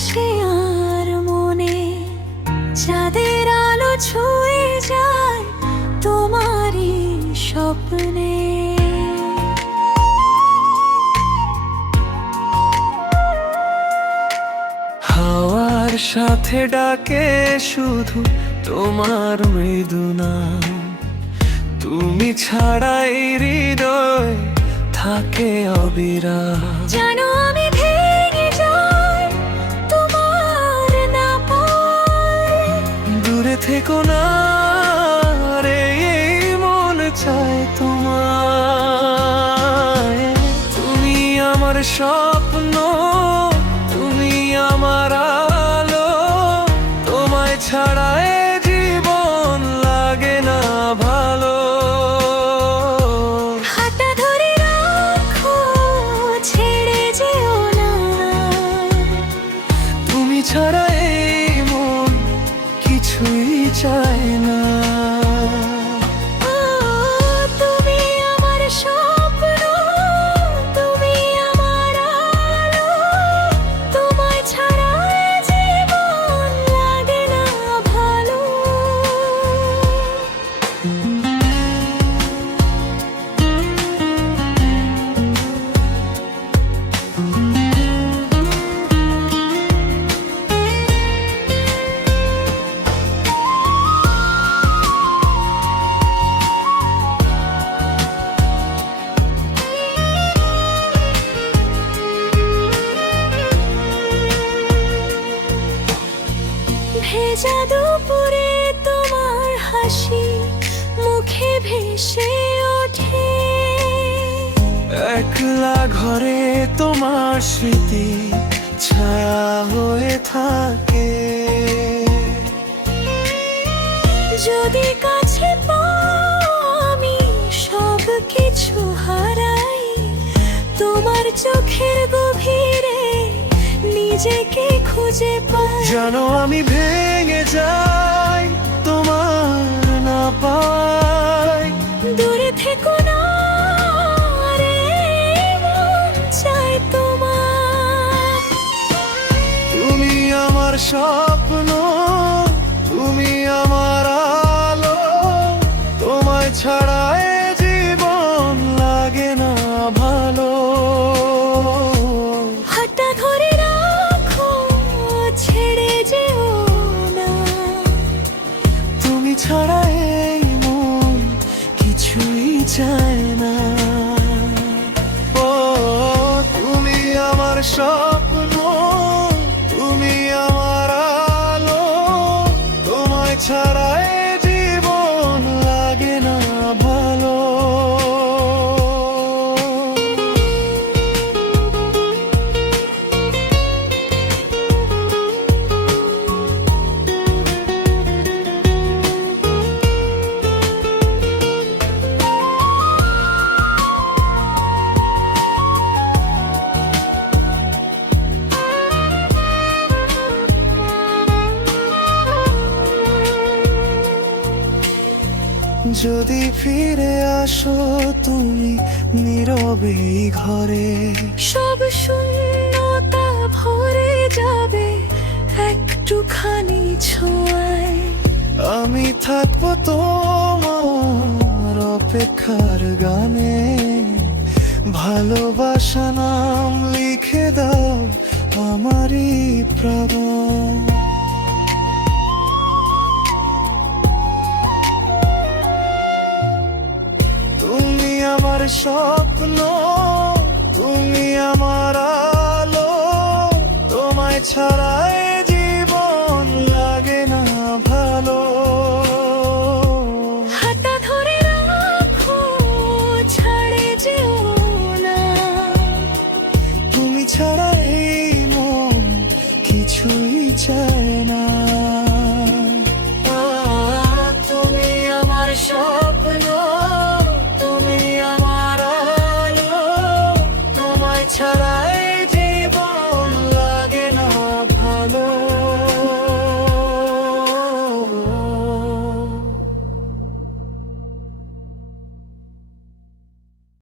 আসে আর মনে চাঁদের আলো ছুঁয়ে যায় তোমারই স্বপ্নে। হাওয়ার সাথে ডাকে শুধু তোমার মৃদু নাম, তুমি ছাড়া এই হৃদয় থাকে অবিরাম। জানো আমি ভেঙে যাই তোমার না পাই, দূরে থেকো না রে, এই মন চায় তোমায়। তুমি আমার স্বপ্ন, তুমি আমার আলো, তোমায় ছাড়া এ জীবন লাগে না ভালো। হাতটা ধরে রাখো, ছেড়ে যেও না, তুমি ছাড়া এই মন কিছুই চায় না। ও তুমি আমার স্বপ্ন, তুমি আমার আলো, তোমায় ছাড়া এ জীবন লাগে না ভালো। ভেজা দুপুরে তোমার হাসি মুখে ভেসে ওঠে, একলা ঘরে তোমার স্মৃতি ছায়া হয়ে থাকে। যদি কাছে পাও আমি সব কিছু হারাই, তোমার চোখের গভীরে নিজেকে খুঁজে পাই। জানো আমি ভেঙে যাই তোমার না পাই, দূরে থেকো না রে, মন চাই তোমার। তুমি আমার স্বপ্ন, তুমি আমার আলো, তোমায় ছাড়া এ জীবন লাগে না ভালো। হাতটা ধরে রাখো, ছেড়ে যেও না, তুমি ছাড়া এই মন কিছুই চায় না। ও তুমি আমার স্বপ্ন, তুমি আমার আলো, তোমায় ছাড়া এ জীবন লাগে না ভালো। যদি ফিরে আসো তুমি নীরবে এই ঘরে, সব শূন্যতা ভরে যাবে একটুখানি ছোঁয়ায়। আমি থাকবো তোমার অপেক্ষার গানে, ভালোবাসা নাম লিখে দাও আমারই প্রাণ। তুমি আমার স্বপ্ন, তুমি আমার আলো, তোমায় ছাড়া এ জীবন লাগে না ভালো। হাতটা ধরে রাখো, ছাড়ে যেও না, তুমি ছাড়া এই মন কিছুই চায় না।